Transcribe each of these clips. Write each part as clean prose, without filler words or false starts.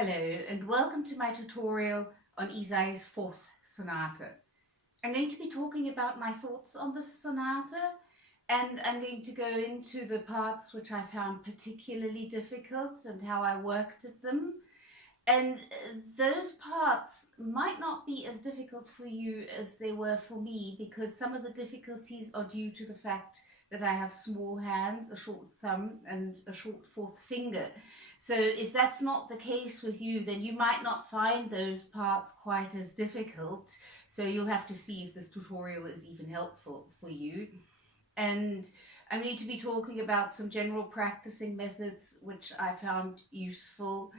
Hello and welcome to my tutorial on Ysaye's fourth sonata. I'm going to be talking about my thoughts on this sonata, and I'm going to go into the parts which I found particularly difficult and how I worked at them. And those parts might not be as difficult for you as they were for me, because some of the difficulties are due to the fact that I have small hands, a short thumb and a short fourth finger. So if that's not the case with you, then you might not find those parts quite as difficult. So you'll have to see if this tutorial is even helpful for you. And I'm going to be talking about some general practicing methods which I found useful,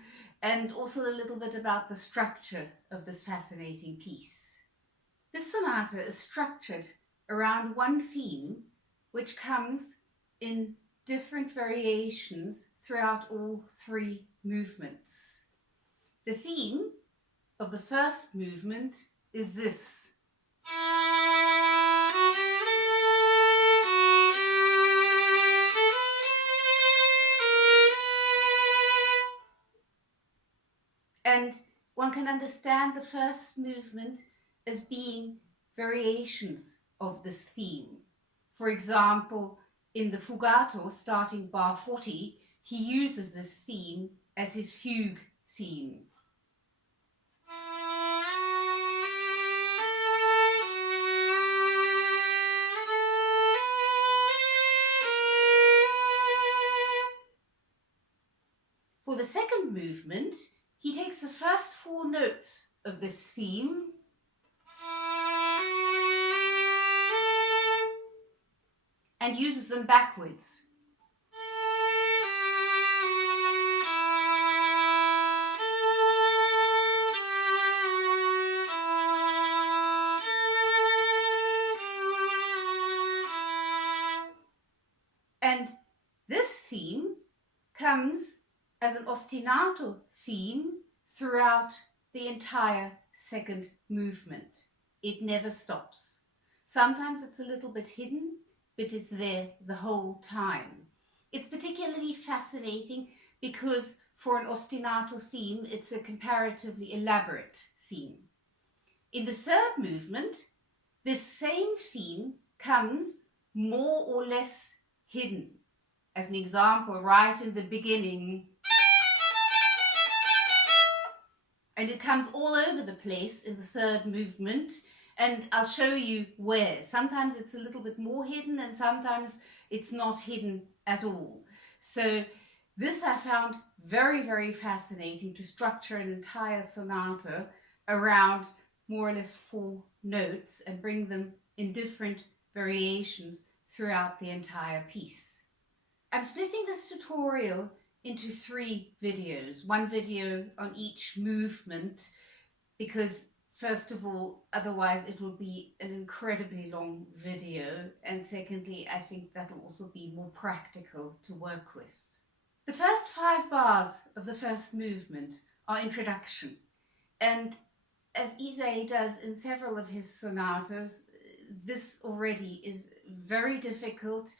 and also a little bit about the structure of this fascinating piece. This sonata is structured around one theme which comes in different variations throughout all three movements. The theme of the first movement is this. And one can understand the first movement as being variations of this theme. For example, in the Fugato, starting bar 40, he uses this theme as his fugue theme. For the second movement, he takes the first four notes of this theme and uses them backwards. And this theme comes as an ostinato theme throughout the entire second movement. It never stops. Sometimes it's a little bit hidden, but it's there the whole time. It's particularly fascinating because for an ostinato theme, it's a comparatively elaborate theme. In the third movement, this same theme comes more or less hidden. As an example, right in the beginning, and it comes all over the place in the third movement, and I'll show you where. Sometimes it's a little bit more hidden and sometimes it's not hidden at all. So this I found very, very fascinating, to structure an entire sonata around more or less four notes and bring them in different variations throughout the entire piece. I'm splitting this tutorial into three videos, one video on each movement, because first of all, otherwise it will be an incredibly long video, and secondly, I think that will also be more practical to work with. The first 5 bars of the first movement are introduction, and as Ysaye does in several of his sonatas, this already is very difficult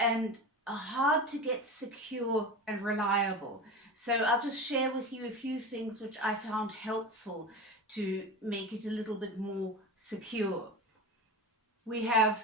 and hard to get secure and reliable. So I'll just share with you a few things which I found helpful to make it a little bit more secure. We have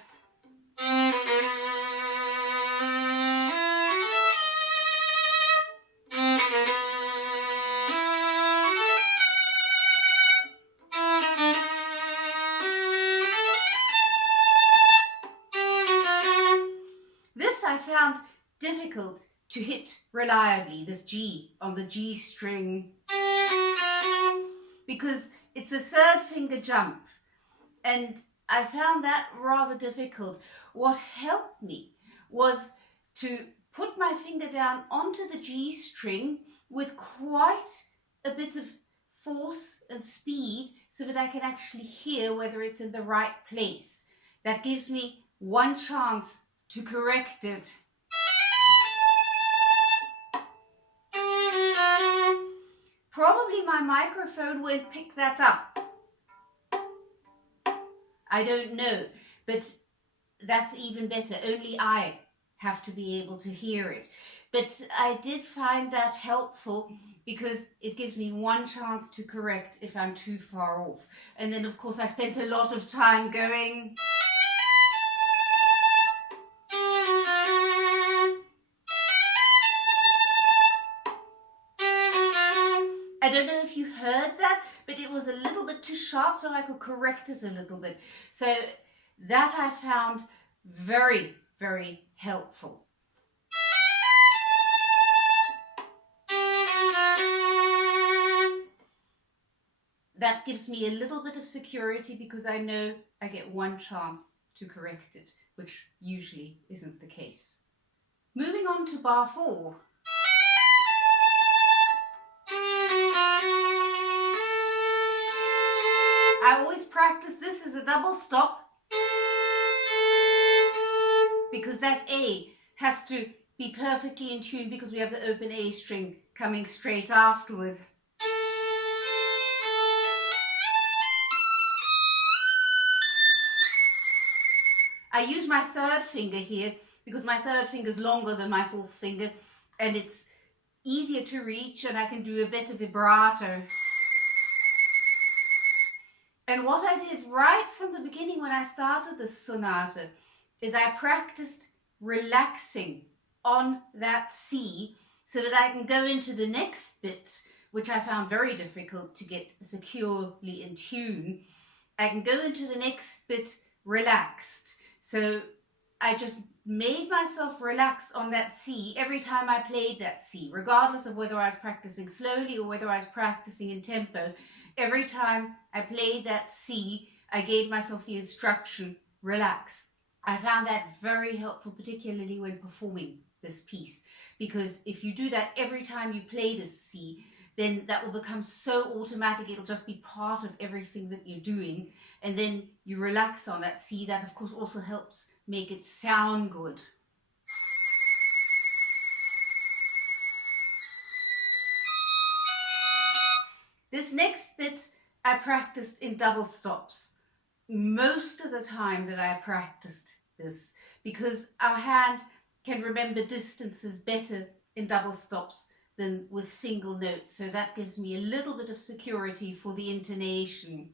I found difficult to hit reliably, this G on the G string, because it's a third finger jump, and I found that rather difficult. What helped me was to put my finger down onto the G string with quite a bit of force and speed so that I can actually hear whether it's in the right place. That gives me one chance to correct it. Probably my microphone won't pick that up. I don't know, but that's even better. Only I have to be able to hear it. But I did find that helpful because it gives me one chance to correct if I'm too far off. And then, of course, I spent a lot of time going. I don't know if you heard that, but it was a little bit too sharp, so I could correct it a little bit. So that I found very, very helpful. That gives me a little bit of security because I know I get one chance to correct it, which usually isn't the case. Moving on to bar 4. I always practice this as a double stop because that A has to be perfectly in tune because we have the open A string coming straight afterward. I use my third finger here because my third finger is longer than my fourth finger and it's easier to reach and I can do a better vibrato. And what I did right from the beginning when I started this sonata is I practiced relaxing on that C so that I can go into the next bit, which I found very difficult to get securely in tune. I can go into the next bit relaxed. So I just made myself relax on that C every time I played that C, regardless of whether I was practicing slowly or whether I was practicing in tempo. Every time I played that C, I gave myself the instruction, relax. I found that very helpful, particularly when performing this piece, because if you do that every time you play this C, then that will become so automatic, it'll just be part of everything that you're doing, and then you relax on that C. That of course also helps make it sound good. This next bit I practiced in double stops most of the time that I practiced this, because our hand can remember distances better in double stops than with single notes, so that gives me a little bit of security for the intonation.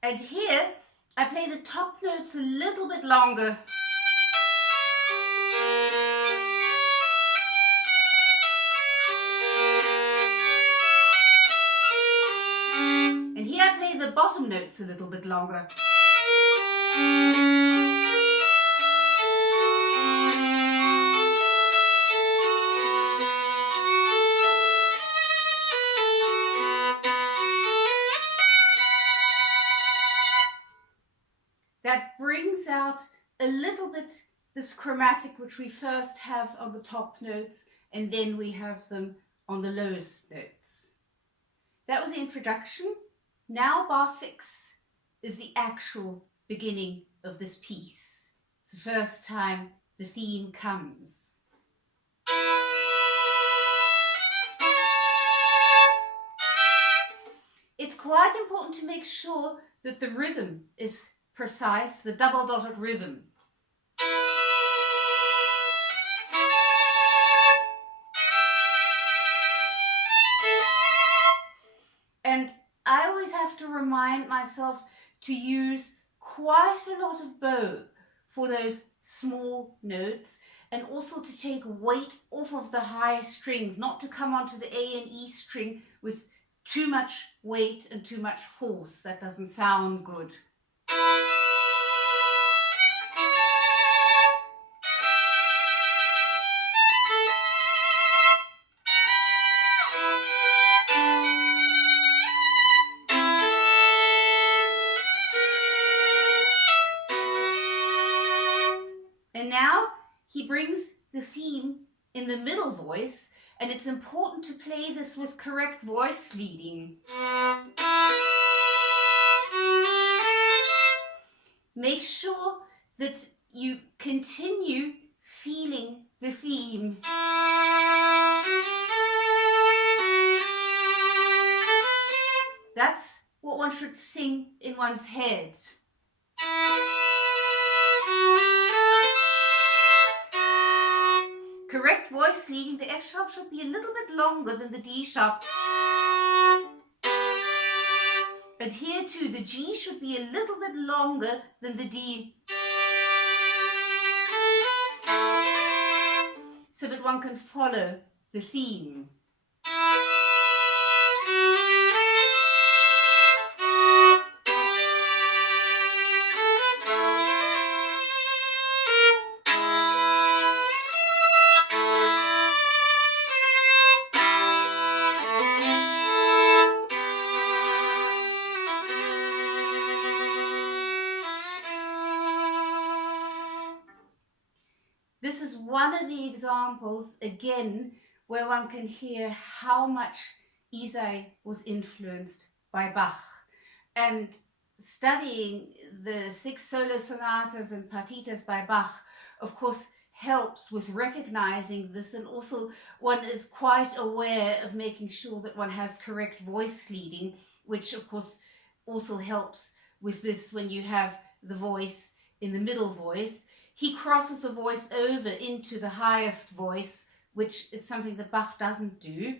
And here, I play the top notes a little bit longer. And here I play the bottom notes a little bit longer. That brings out a little bit this chromatic which we first have on the top notes and then we have them on the lowest notes. That was the introduction. Now bar 6 is the actual beginning of this piece. It's the first time the theme comes. It's quite important to make sure that the rhythm is precise, the double dotted rhythm. And I always have to remind myself to use quite a lot of bow for those small notes, and also to take weight off of the high strings, not to come onto the A and E string with too much weight and too much force. That doesn't sound good. And now he brings the theme in the middle voice, and it's important to play this with correct voice leading. Make sure that you continue feeling the theme. That's what one should sing in one's head. Correct voice leading, the F sharp should be a little bit longer than the D sharp. And here too, the G should be a little bit longer than the D, so that one can follow the theme. This is one of the examples, again, where one can hear how much Ysaye was influenced by Bach. And studying the 6 solo sonatas and partitas by Bach, of course, helps with recognizing this, and also one is quite aware of making sure that one has correct voice leading, which of course also helps with this when you have the voice in the middle voice. He crosses the voice over into the highest voice, which is something that Bach doesn't do.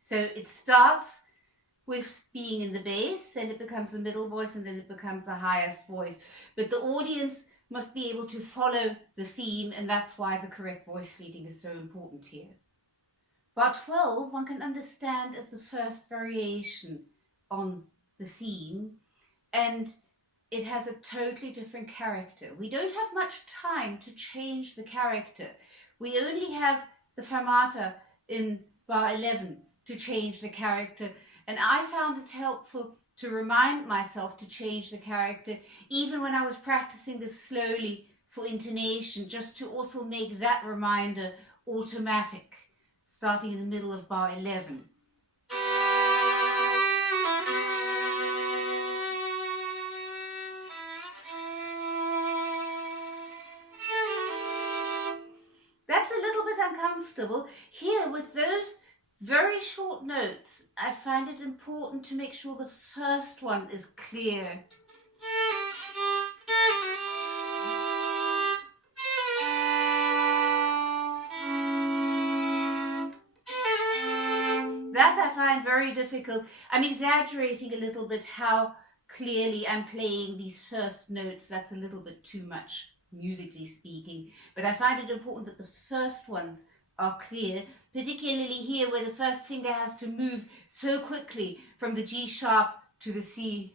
So it starts with being in the bass, then it becomes the middle voice, and then it becomes the highest voice. But the audience must be able to follow the theme, and that's why the correct voice leading is so important here. Bar 12 one can understand as the first variation on the theme, and it has a totally different character. We don't have much time to change the character. We only have the fermata in bar 11 to change the character, and I found it helpful to remind myself to change the character even when I was practicing this slowly for intonation, just to also make that reminder automatic, starting in the middle of bar 11. That's a little bit uncomfortable. Here, with those very short notes, I find it important to make sure the first one is clear. That I find very difficult. I'm exaggerating a little bit how clearly I'm playing these first notes. That's a little bit too much, musically speaking. But I find it important that the first ones are clear, particularly here where the first finger has to move so quickly from the G sharp to the C.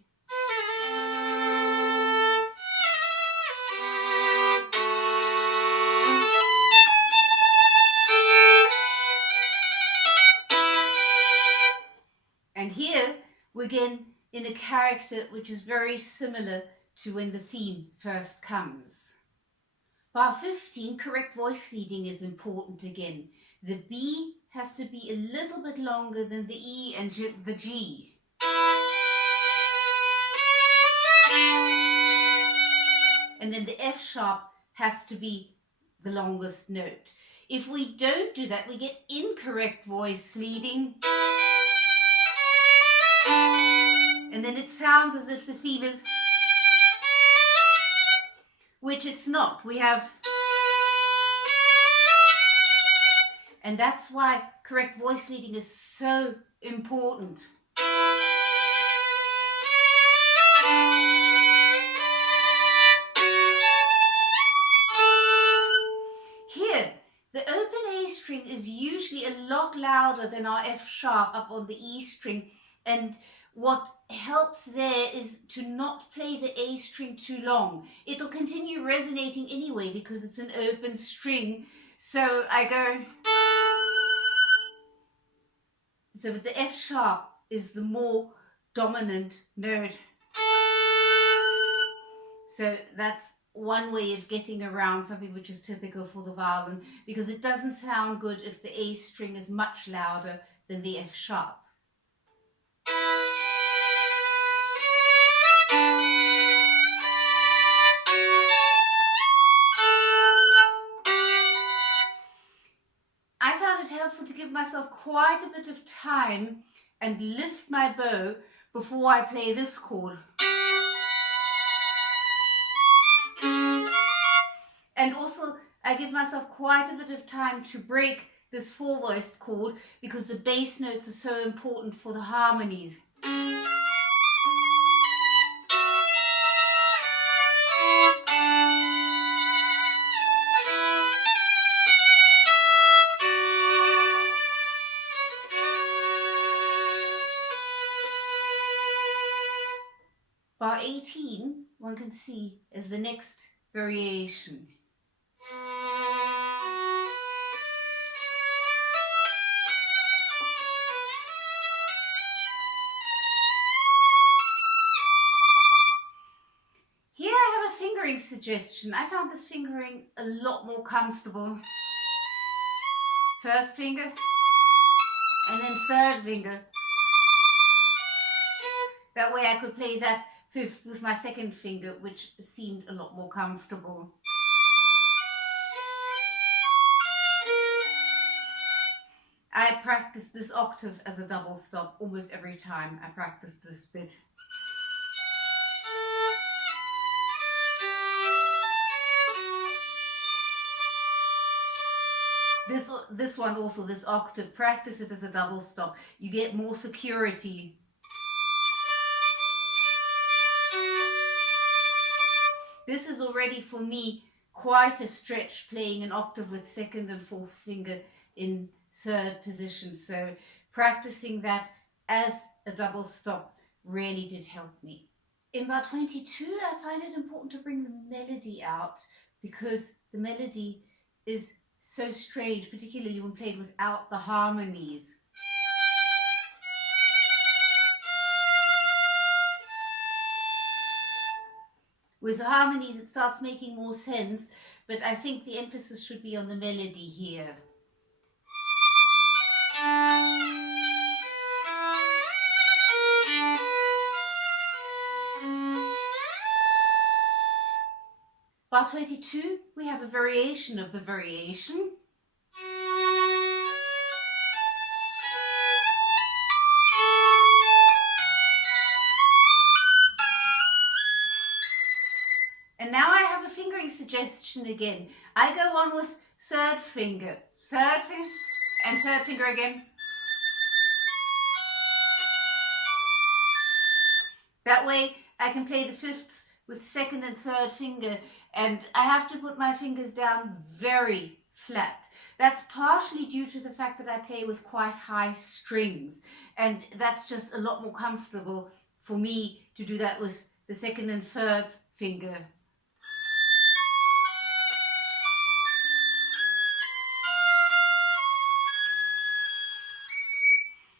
And here we're again in a character which is very similar to when the theme first comes. Bar 15, correct voice leading is important again. The B has to be a little bit longer than the E and the G. And then the F sharp has to be the longest note. If we don't do that, we get incorrect voice leading. And then it sounds as if the theme is, which it's not. We have, and that's why correct voice leading is so important. Here, the open A string is usually a lot louder than our F sharp up on the E string, and what helps there is to not play the A string too long. It'll continue resonating anyway because it's an open string. So I go, So that the F sharp is the more dominant note. So that's one way of getting around something which is typical for the violin, because it doesn't sound good if the A string is much louder than the F sharp. I found it helpful to give myself quite a bit of time and lift my bow before I play this chord. And also I give myself quite a bit of time to break this four-voiced chord, because the bass notes are so important for the harmonies. Bar 18, one can see, is the next variation. Here I have a fingering suggestion. I found this fingering a lot more comfortable. First finger, and then third finger. That way I could play that fifth with my second finger, which seemed a lot more comfortable. I practice this octave as a double stop almost every time I practice this bit. This one also, this octave, practice it as a double stop. You get more security. This is already for me quite a stretch, playing an octave with second and fourth finger in third position. So practicing that as a double stop really did help me. In bar 22, I find it important to bring the melody out, because the melody is so strange, particularly when played without the harmonies. With the harmonies it starts making more sense, but I think the emphasis should be on the melody here. Bar 22, we have a variation of the variation. And now I have a fingering suggestion again. I go on with third finger, and third finger again. That way I can play the fifths with second and third finger, and I have to put my fingers down very flat. That's partially due to the fact that I play with quite high strings, and that's just a lot more comfortable for me to do that with the second and third finger.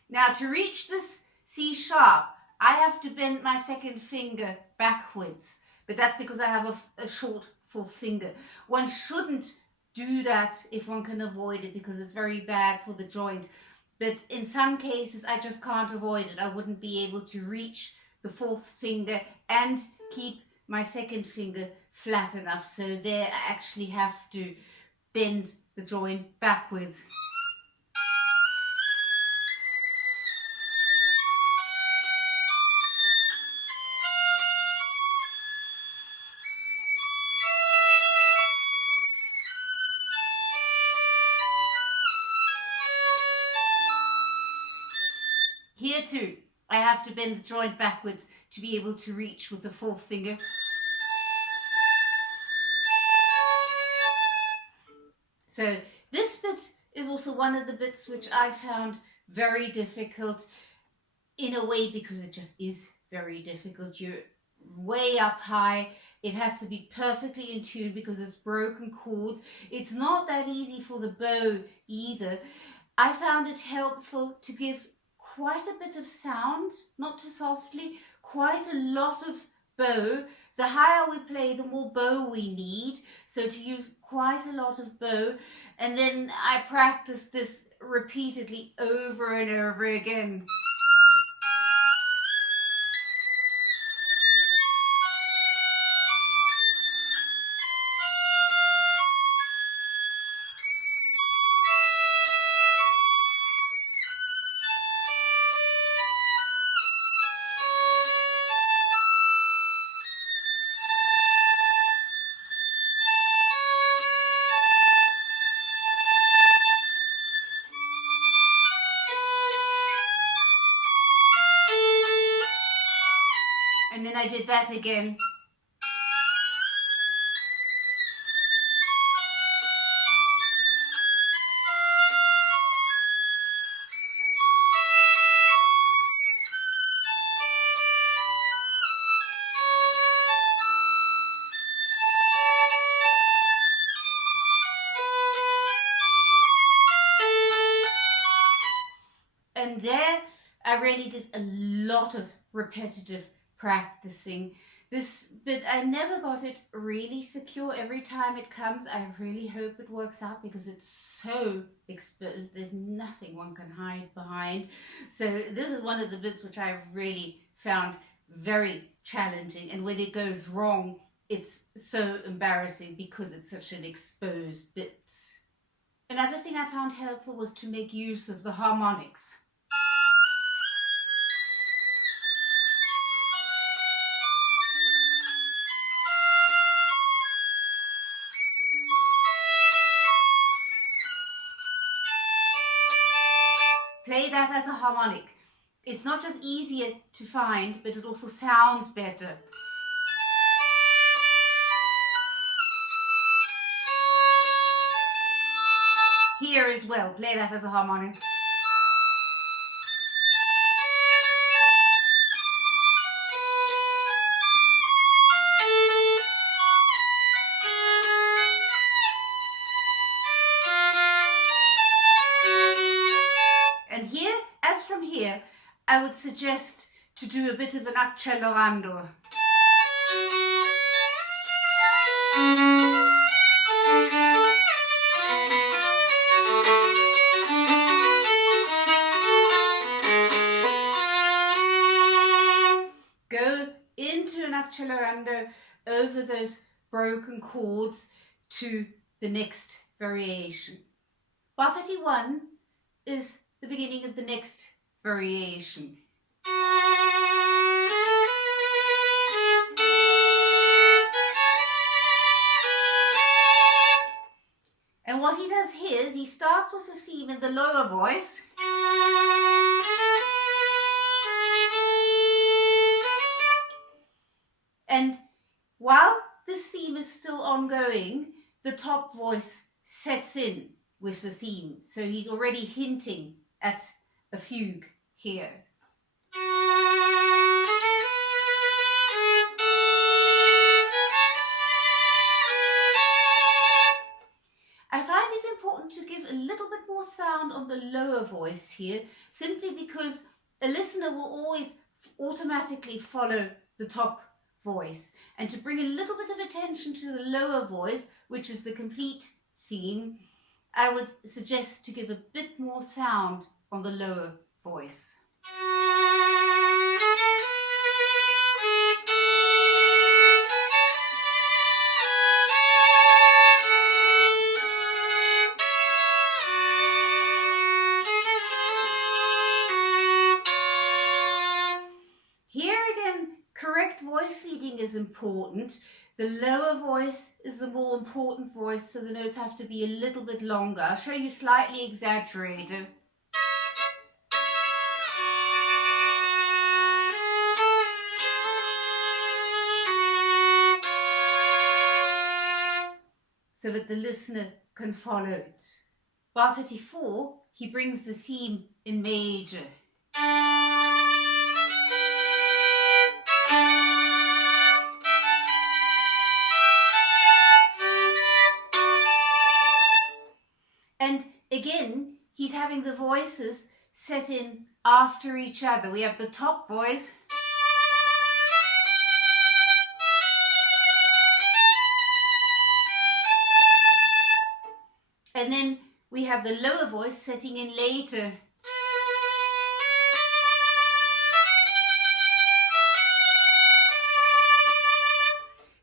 Now to reach this C sharp, I have to bend my second finger backwards, but that's because I have a short fourth finger. One shouldn't do that if one can avoid it, because it's very bad for the joint. But in some cases I just can't avoid it. I wouldn't be able to reach the fourth finger and keep my second finger flat enough. So there I actually have to bend the joint backwards. Here too, I have to bend the joint backwards to be able to reach with the fourth finger. So this bit is also one of the bits which I found very difficult in a way, because it just is very difficult. You're way up high. It has to be perfectly in tune because it's broken chords. It's not that easy for the bow either. I found it helpful to give quite a bit of sound, not too softly, quite a lot of bow. The higher we play, the more bow we need. So to use quite a lot of bow. And then I practice this repeatedly over and over again. And then I did that again. And there I really did a lot of repetitive practicing. This bit, I never got it really secure. Every time it comes, I really hope it works out because it's so exposed. There's nothing one can hide behind. So this is one of the bits which I really found very challenging. And when it goes wrong, it's so embarrassing because it's such an exposed bit. Another thing I found helpful was to make use of the harmonics. Play that as a harmonic. It's not just easier to find, but it also sounds better. Here as well, play that as a harmonic. And here, as from here, I would suggest to do a bit of an accelerando. Go into an accelerando over those broken chords to the next variation. Bar 31 is the beginning of the next variation. And what he does here is he starts with the theme in the lower voice. And while this theme is still ongoing, the top voice sets in with the theme. So he's already hinting at a fugue here. I find it important to give a little bit more sound on the lower voice here, simply because a listener will always automatically follow the top voice. And to bring a little bit of attention to the lower voice, which is the complete theme, I would suggest to give a bit more sound on the lower voice. Here again, correct voice leading is important. The lower voice is the more important voice, so the notes have to be a little bit longer. I'll show you slightly exaggerated. So that the listener can follow it. Bar 34, he brings the theme in major. And again, he's having the voices set in after each other. We have the top voice. And then we have the lower voice setting in later.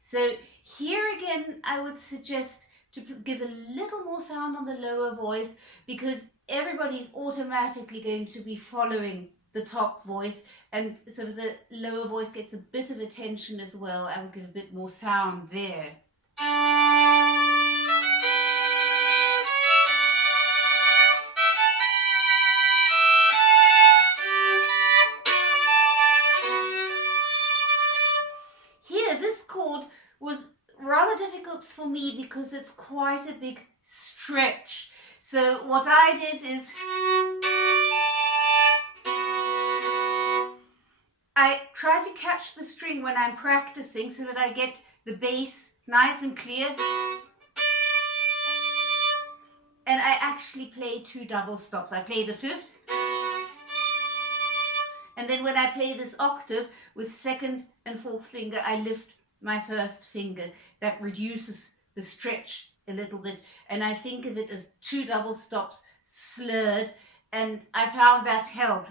So here again, I would suggest to give a little more sound on the lower voice, because everybody's automatically going to be following the top voice, and so the lower voice gets a bit of attention as well. I will give a bit more sound there. Here, this chord was rather difficult for me because it's quite a big stretch. So what I did is I try to catch the string when I'm practicing so that I get the bass nice and clear. And I actually play 2 double stops. I play the 5th. And then when I play this octave with 2nd and 4th finger, I lift my 1st finger. That reduces the stretch a little bit. And I think of it as 2 double stops slurred. And I found that helped.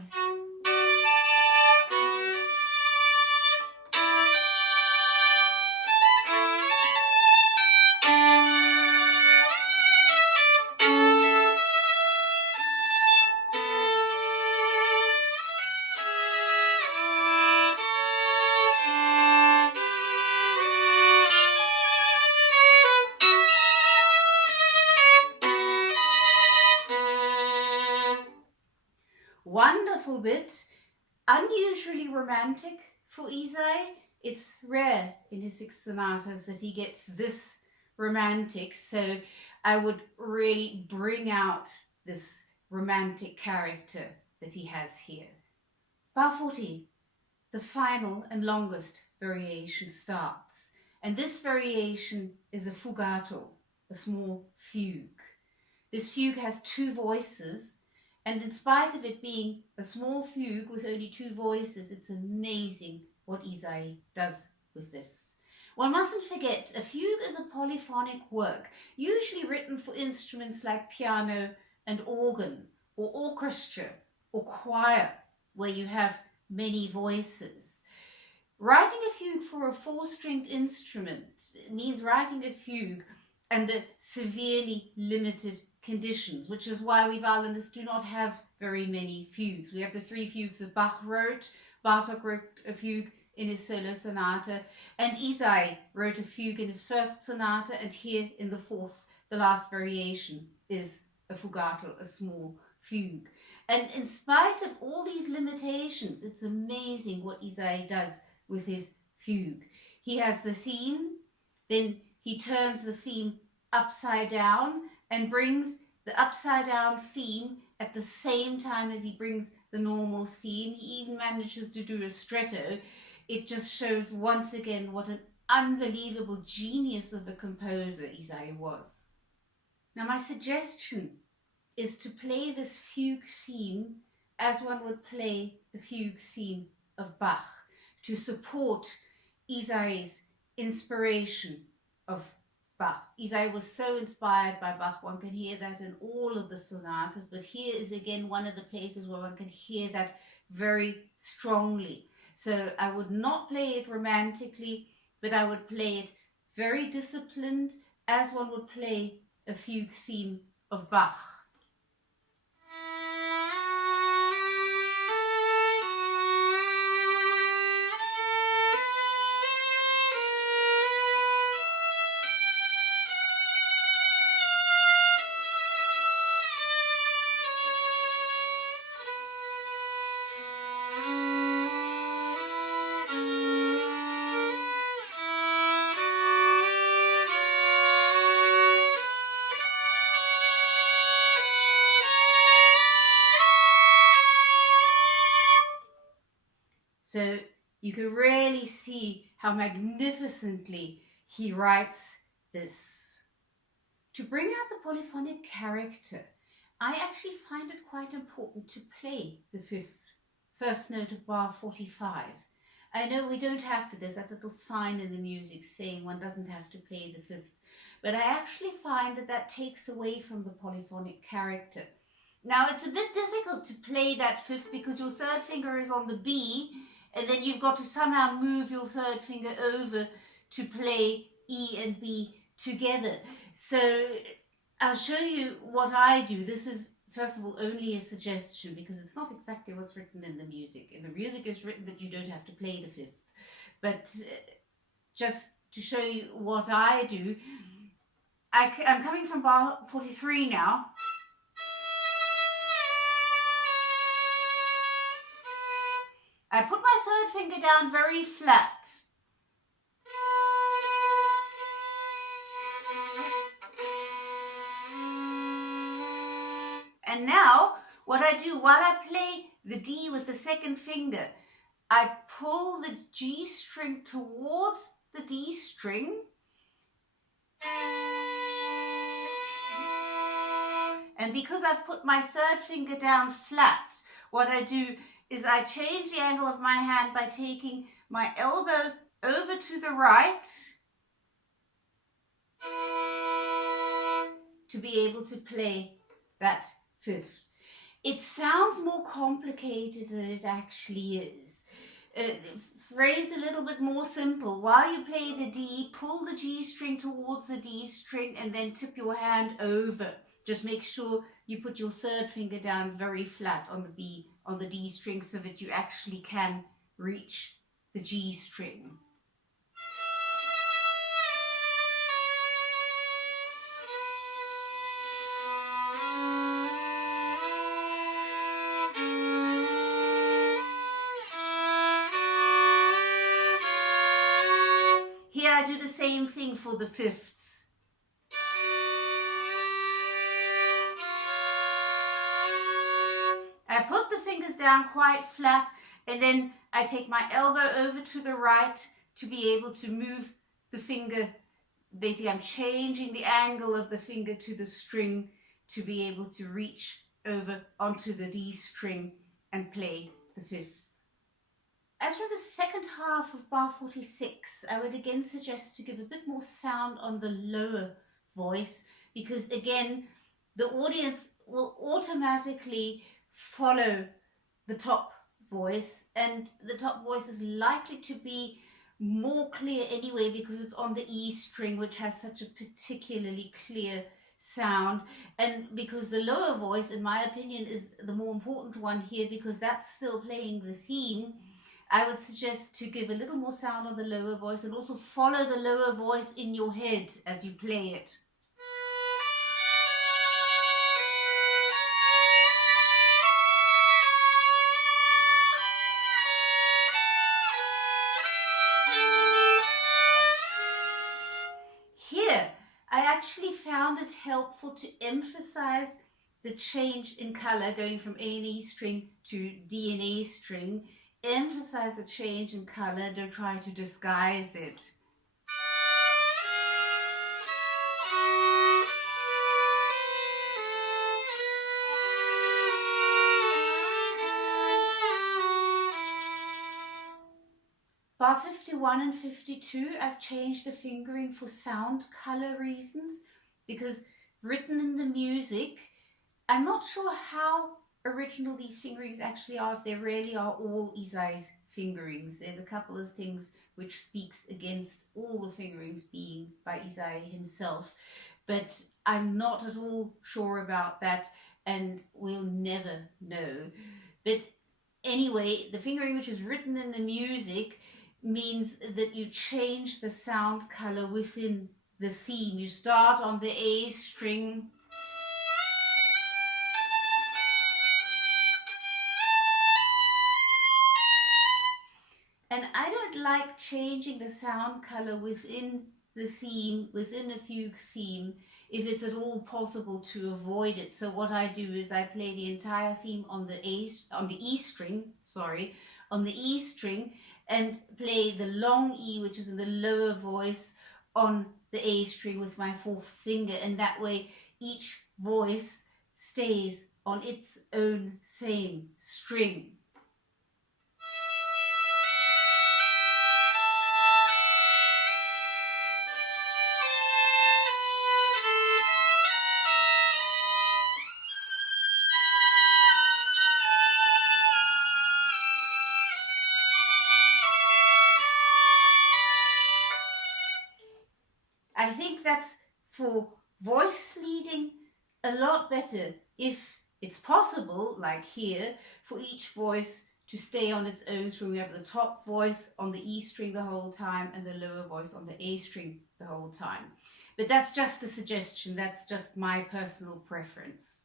Wonderful bit, unusually romantic for Ysaye. It's rare in his 6 sonatas that he gets this romantic, so I would really bring out this romantic character that he has here. Bar 40, the final and longest variation starts, and this variation is a fugato, a small fugue. This fugue has 2 voices. And in spite of it being a small fugue with only 2 voices, it's amazing what Ysaye does with this. One mustn't forget, a fugue is a polyphonic work, usually written for instruments like piano and organ, or orchestra, or choir, where you have many voices. Writing a fugue for a 4-stringed instrument means writing a fugue under severely limited conditions, which is why we violinists do not have very many fugues. We have the 3 fugues that Bach wrote. Bartók wrote a fugue in his solo sonata, and Ysaye wrote a fugue in his 1st sonata, and here in the 4th, the last variation, is a fugato, a small fugue. And in spite of all these limitations, it's amazing what Ysaye does with his fugue. He has the theme, then he turns the theme upside down and brings the upside down theme at the same time as he brings the normal theme. He even manages to do a stretto. It just shows once again what an unbelievable genius of a composer Ysaye was. Now my suggestion is to play this fugue theme as one would play the fugue theme of Bach, to support Ysaye's inspiration of Bach. Ysaye was so inspired by Bach, one can hear that in all of the sonatas, but here is again one of the places where one can hear that very strongly. So I would not play it romantically, but I would play it very disciplined, as one would play a fugue theme of Bach. So you can really see how magnificently he writes this. To bring out the polyphonic character, I actually find it quite important to play the first note of bar 45. I know we don't have to, there's that little sign in the music saying one doesn't have to play the fifth, but I actually find that that takes away from the polyphonic character. Now it's a bit difficult to play that fifth because your third finger is on the B, and then you've got to somehow move your third finger over to play E and B together. So I'll show you what I do. This is, first of all, only a suggestion because it's not exactly what's written in the music. In the music it's written that you don't have to play the fifth. But just to show you what I do, I'm coming from bar 43 now. I put my third finger down very flat. And now, what I do while I play the D with the second finger, I pull the G string towards the D string. And because I've put my third finger down flat, what I do is I change the angle of my hand by taking my elbow over to the right to be able to play that fifth. It sounds more complicated than it actually is. Phrased a little bit more simple. While you play the D, pull the G string towards the D string and then tip your hand over. Just make sure you put your third finger down very flat on the D string so that you actually can reach the G string. Here I do the same thing for the fifths. I put the fingers down quite flat and then I take my elbow over to the right to be able to move the finger. Basically, I'm changing the angle of the finger to the string to be able to reach over onto the D string and play the fifth. As for the second half of bar 46, I would again suggest to give a bit more sound on the lower voice because again, the audience will automatically follow the top voice, and the top voice is likely to be more clear anyway because it's on the E string, which has such a particularly clear sound, and because the lower voice, in my opinion, is the more important one here because that's still playing the theme. I would suggest to give a little more sound on the lower voice and also follow the lower voice in your head as you play it. Here, I actually found it helpful to emphasize the change in color going from A and E string to D and A string. Emphasize the change in color, don't try to disguise it. Bar 51 and 52, I've changed the fingering for sound color reasons because written in the music, I'm not sure how original these fingerings actually are, if they really are all Ysaye's fingerings. There's a couple of things which speaks against all the fingerings being by Ysaye himself, but I'm not at all sure about that and we'll never know. But anyway, the fingering which is written in the music means that you change the sound color within the theme. You start on the A string, and I don't like changing the sound color within the theme, within a fugue theme, if it's at all possible to avoid it. So what I do is I play the entire theme on the E string, and play the long E, which is in the lower voice, on the A string with my fourth finger, and that way each voice stays on its own same string. I think that's for voice leading a lot better if it's possible, like here, for each voice to stay on its own string. We have the top voice on the E string the whole time and the lower voice on the A string the whole time. But that's just a suggestion, that's just my personal preference.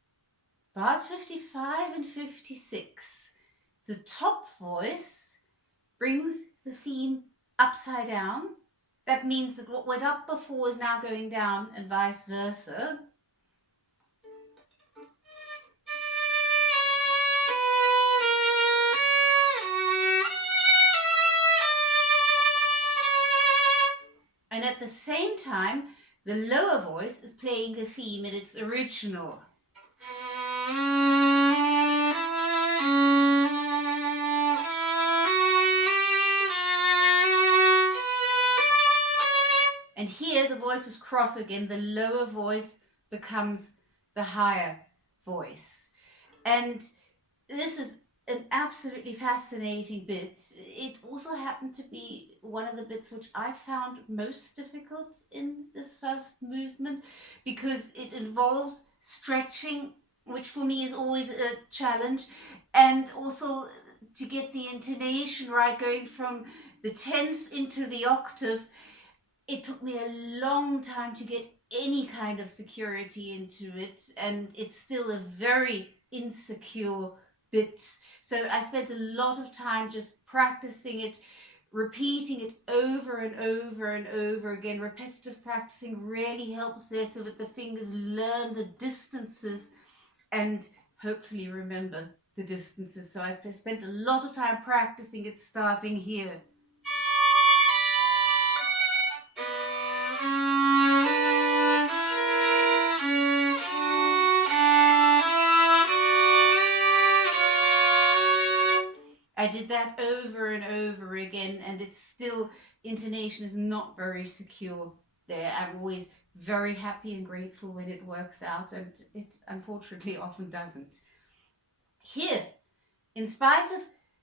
Bars 55 and 56. The top voice brings the theme upside down. That means that what went up before is now going down and vice versa. And at the same time, the lower voice is playing the theme in its original. And here the voices cross again, the lower voice becomes the higher voice. And this is an absolutely fascinating bit. It also happened to be one of the bits which I found most difficult in this first movement, because it involves stretching, which for me is always a challenge, and also to get the intonation right, going from the 10th into the octave. It took me a long time to get any kind of security into it, and it's still a very insecure bit. So I spent a lot of time just practicing it, repeating it over and over and over again. Repetitive practicing really helps there, so that the fingers learn the distances and hopefully remember the distances. So I spent a lot of time practicing it, starting here. I did that over and over again, and it's still, intonation is not very secure there. I'm always very happy and grateful when it works out, and it unfortunately often doesn't. Here, in spite of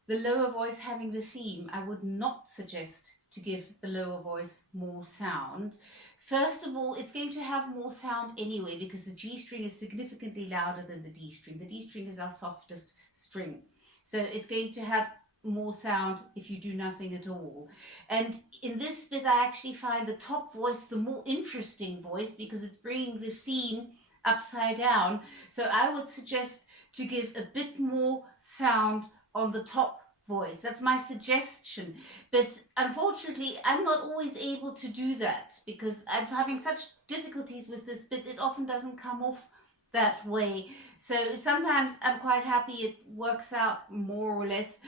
the lower voice having the theme, I would not suggest to give the lower voice more sound. First of all, it's going to have more sound anyway, because the G string is significantly louder than the D string. The D string is our softest string. So it's going to have more sound if you do nothing at all. And in this bit, I actually find the top voice the more interesting voice, because it's bringing the theme upside down. So I would suggest to give a bit more sound on the top voice. That's my suggestion. But unfortunately, I'm not always able to do that, because I'm having such difficulties with this bit. It often doesn't come off that way. So sometimes I'm quite happy it works out more or less,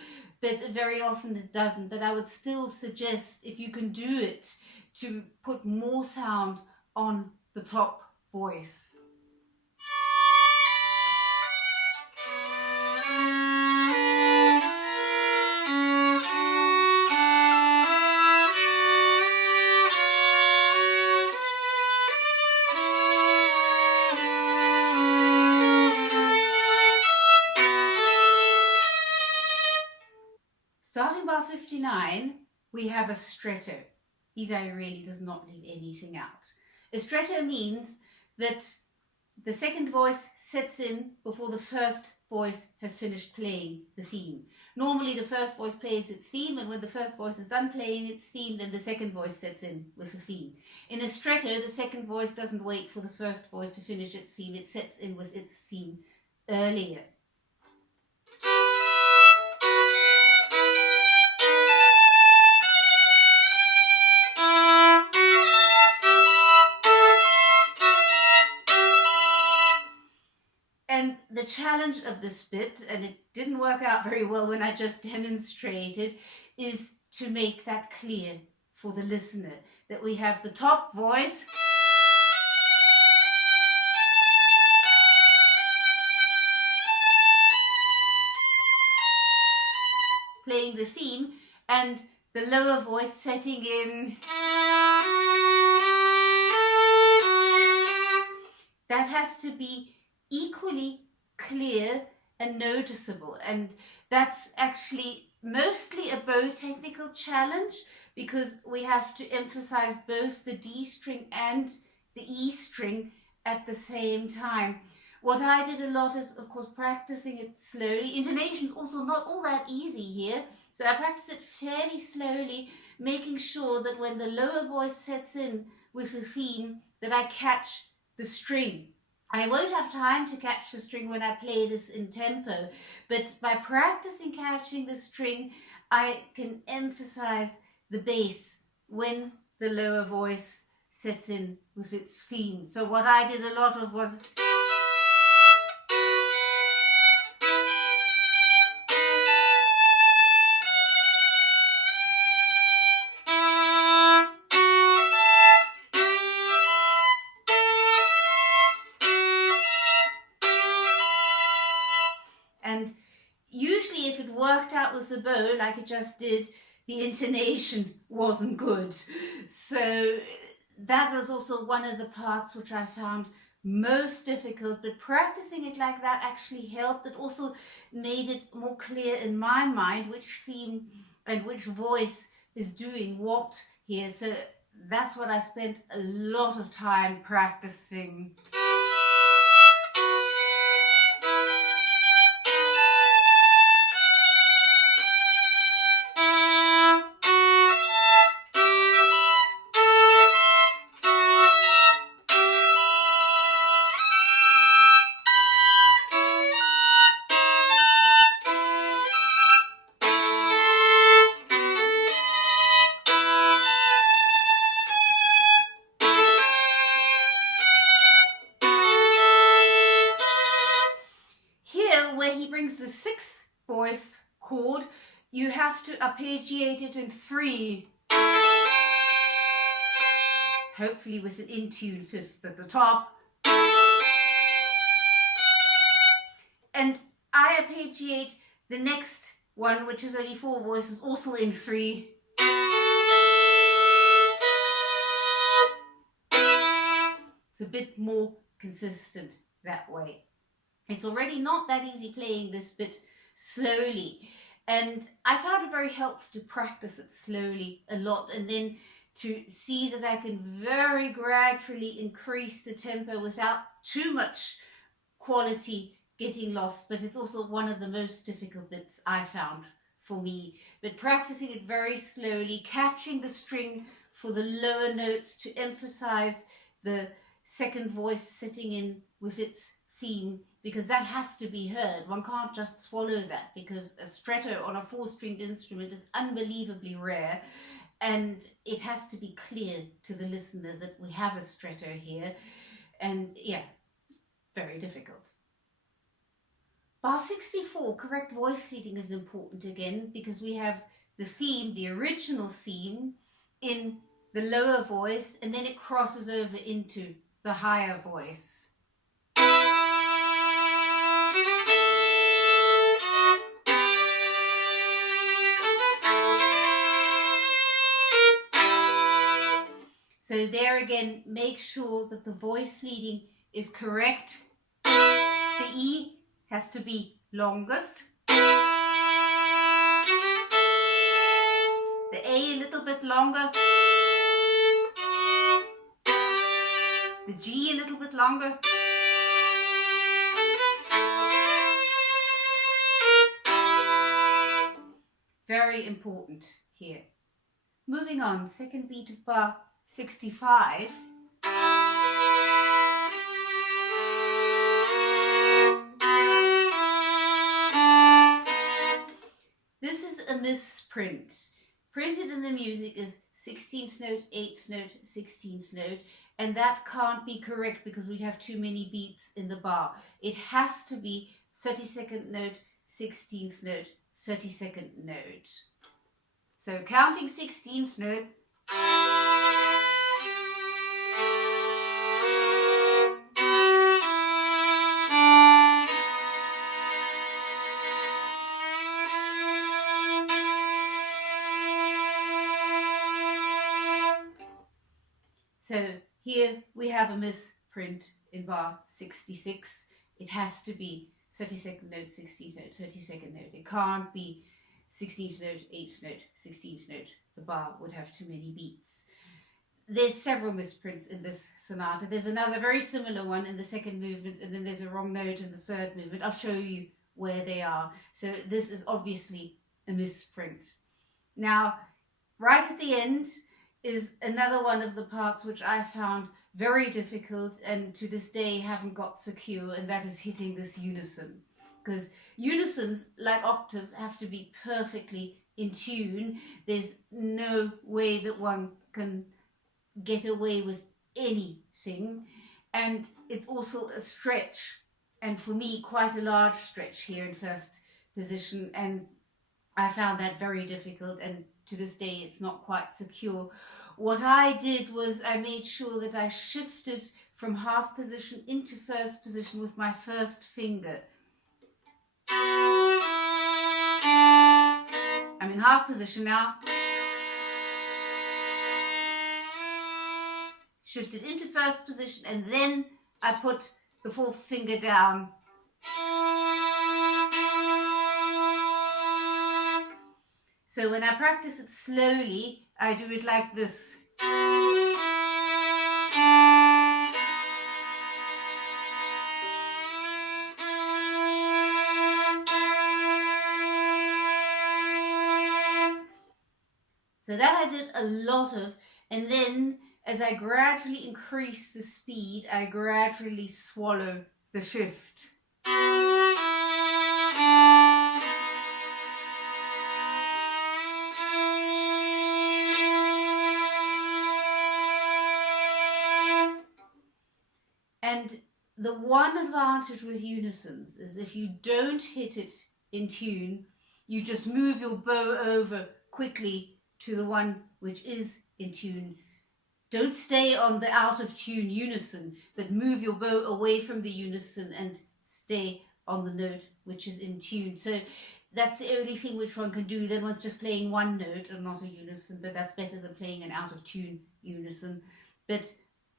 but very often it doesn't. But I would still suggest, if you can do it, to put more sound on the top voice. Starting bar 59, we have a stretto. Ysaye really does not leave anything out. A stretto means that the second voice sets in before the first voice has finished playing the theme. Normally the first voice plays its theme, and when the first voice is done playing its theme, then the second voice sets in with the theme. In a stretto, the second voice doesn't wait for the first voice to finish its theme, it sets in with its theme earlier. And the challenge of this bit, and it didn't work out very well when I just demonstrated, is to make that clear for the listener, that we have the top voice playing the theme and the lower voice setting in. That has to be equally clear and noticeable, and that's actually mostly a bow technical challenge because we have to emphasize both the D string and the E string at the same time. What I did a lot is, of course, practicing it slowly. Intonation's also not all that easy here, so I practice it fairly slowly, making sure that when the lower voice sets in with the theme, that I catch the string. I won't have time to catch the string when I play this in tempo, but by practicing catching the string, I can emphasize the bass when the lower voice sets in with its theme. So what I did a lot of was... And usually if it worked out with the bow like it just did, the intonation wasn't good. So that was also one of the parts which I found most difficult, but practicing it like that actually helped. It also made it more clear in my mind which theme and which voice is doing what here. So that's what I spent a lot of time practicing. Where he brings the sixth voice chord, you have to arpeggiate it in 3, hopefully with an in-tune fifth at the top. And I arpeggiate the next one, which is only 4 voices, also in 3. It's a bit more consistent that way. It's already not that easy playing this bit slowly, and I found it very helpful to practice it slowly a lot and then to see that I can very gradually increase the tempo without too much quality getting lost. But it's also one of the most difficult bits I found for me. But practicing it very slowly, catching the string for the lower notes to emphasize the second voice sitting in with its theme, because that has to be heard. One can't just swallow that, because a stretto on a 4-stringed instrument is unbelievably rare, and it has to be clear to the listener that we have a stretto here. And yeah, very difficult. Bar 64, correct voice leading is important again, because we have the theme, the original theme, in the lower voice, and then it crosses over into the higher voice. So there again, make sure that the voice leading is correct. The E has to be longest. The A little bit longer. The G a little bit longer. Very important here. Moving on, second beat of bar 65. This is a misprint. Printed in the music is 16th note, 8th note, 16th note, and that can't be correct because we'd have too many beats in the bar. It has to be 32nd note, 16th note, 32nd note. So counting 16th notes. So here we have a misprint in bar 66. It has to be 32nd note, 16th note, 32nd note. It can't be 16th note, 8th note, 16th note. The bar would have too many beats. There's several misprints in this sonata. There's another very similar one in the second movement, and then there's a wrong note in the third movement. I'll show you where they are. So this is obviously a misprint. Now, right at the end is another one of the parts which I found very difficult and to this day haven't got secure, and that is hitting this unison. Because unisons, like octaves, have to be perfectly in tune. There's no way that one can get away with anything, and it's also a stretch, and for me quite a large stretch here in first position, and I found that very difficult, and to this day it's not quite secure. What I did was I made sure that I shifted from half position into first position with my first finger. I'm in half position now. Shifted into first position, and then I put the fourth finger down. So when I practice it slowly, I do it like this. So that I did a lot of, and then as I gradually increase the speed, I gradually swallow the shift. And the one advantage with unisons is if you don't hit it in tune, you just move your bow over quickly to the one which is in tune. Don't stay on the out of tune unison, but move your bow away from the unison and stay on the note which is in tune. So that's the only thing which one can do. Then one's just playing one note and not a unison, but that's better than playing an out of tune unison. But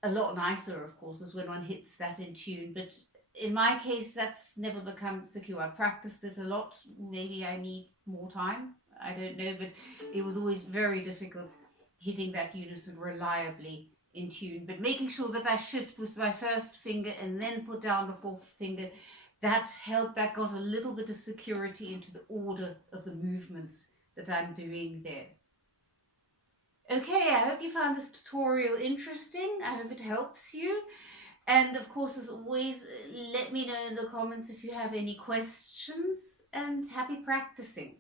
a lot nicer, of course, is when one hits that in tune. But in my case, that's never become secure. I've practiced it a lot. Maybe I need more time. I don't know, but it was always very difficult hitting that unison reliably in tune. But making sure that I shift with my first finger and then put down the fourth finger, that helped. That got a little bit of security into the order of the movements that I'm doing there. Okay, I hope you found this tutorial interesting. I hope it helps you. And of course, as always, let me know in the comments if you have any questions, and happy practicing.